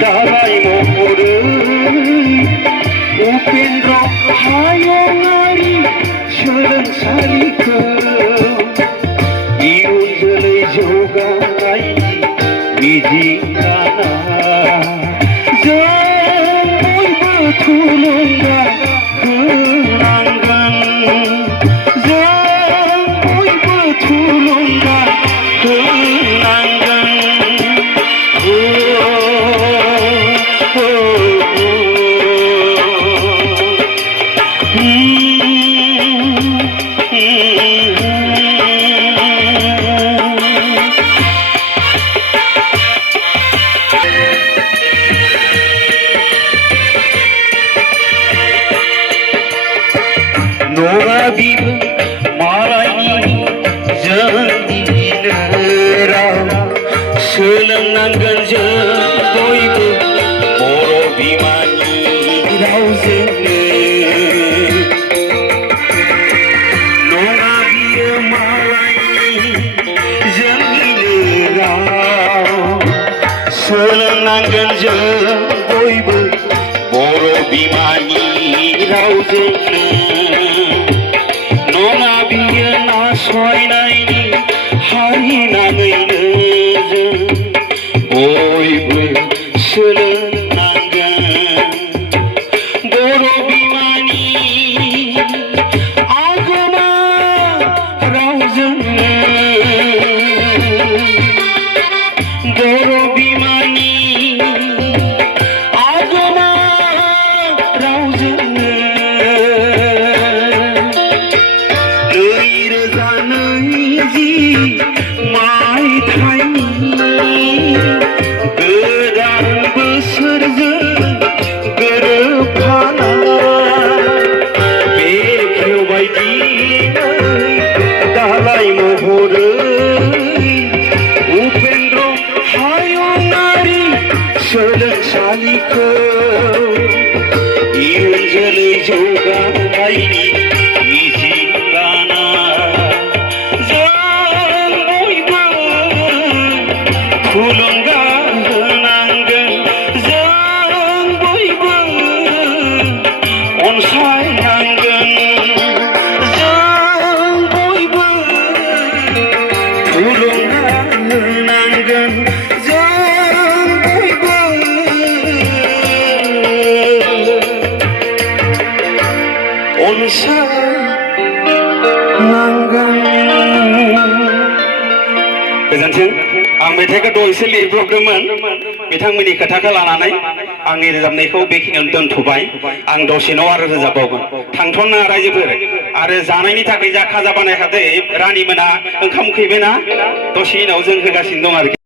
दालाय महरै उपेन्द्र हायुङारि सोलोंसालिखौ इयुन जोलै जौगानायनि मिजिंगाना जों बयबो थुलुंगा होनांगोन जों बयबो थुलुंगा होनांगोन न'राबिबो मालायनि जोंनिनो राव सोलोंनांगोन जों बयबो बर' बिमानि रावजोंनो नङा बियो मालायनि जोंनिनो राव सोलोंनांगोन जों बयबो बर' बिमानि रावजोंनो नङा बियो नासयनायनि हारि नाङैनो जों बयबो सोलोंनांगोन बर' बिमानि आगोमा रावजोंनो बर' बिमानि आगोमा रावजोंनो मायथाइनि गोदान बोसोरजों गोरोबफाना बेखेवबाय दिनै दालाय महरै उपेन्द्र हायुङारि सोलोंसालिखौ इयुन जोलै जौगानायनि मिजिंगाना थुलुंगा होनांगोन जों बयबो अनसायनांगोन जों बयबो थुलुंगा होनांगोन जों बयबो अनसायनांगोन। गोजोन्थों। आं मेथाइखौ दहायसो लिरब्रबदोंमोन बिथांमोननि खोथाखौ लानानै आंनि रोजाबनायखौ बेखिनियावनो दोनथ'बाय आं दसेनाव आरो रोजाबबावगोन थांथ'ना रायजोफोर आरो जानायनि थाखाय जा खाजा बानायखादो रानिमोना ओंखाम उखैबायना दसे उनाव जों होगासिनो दं आरोखि।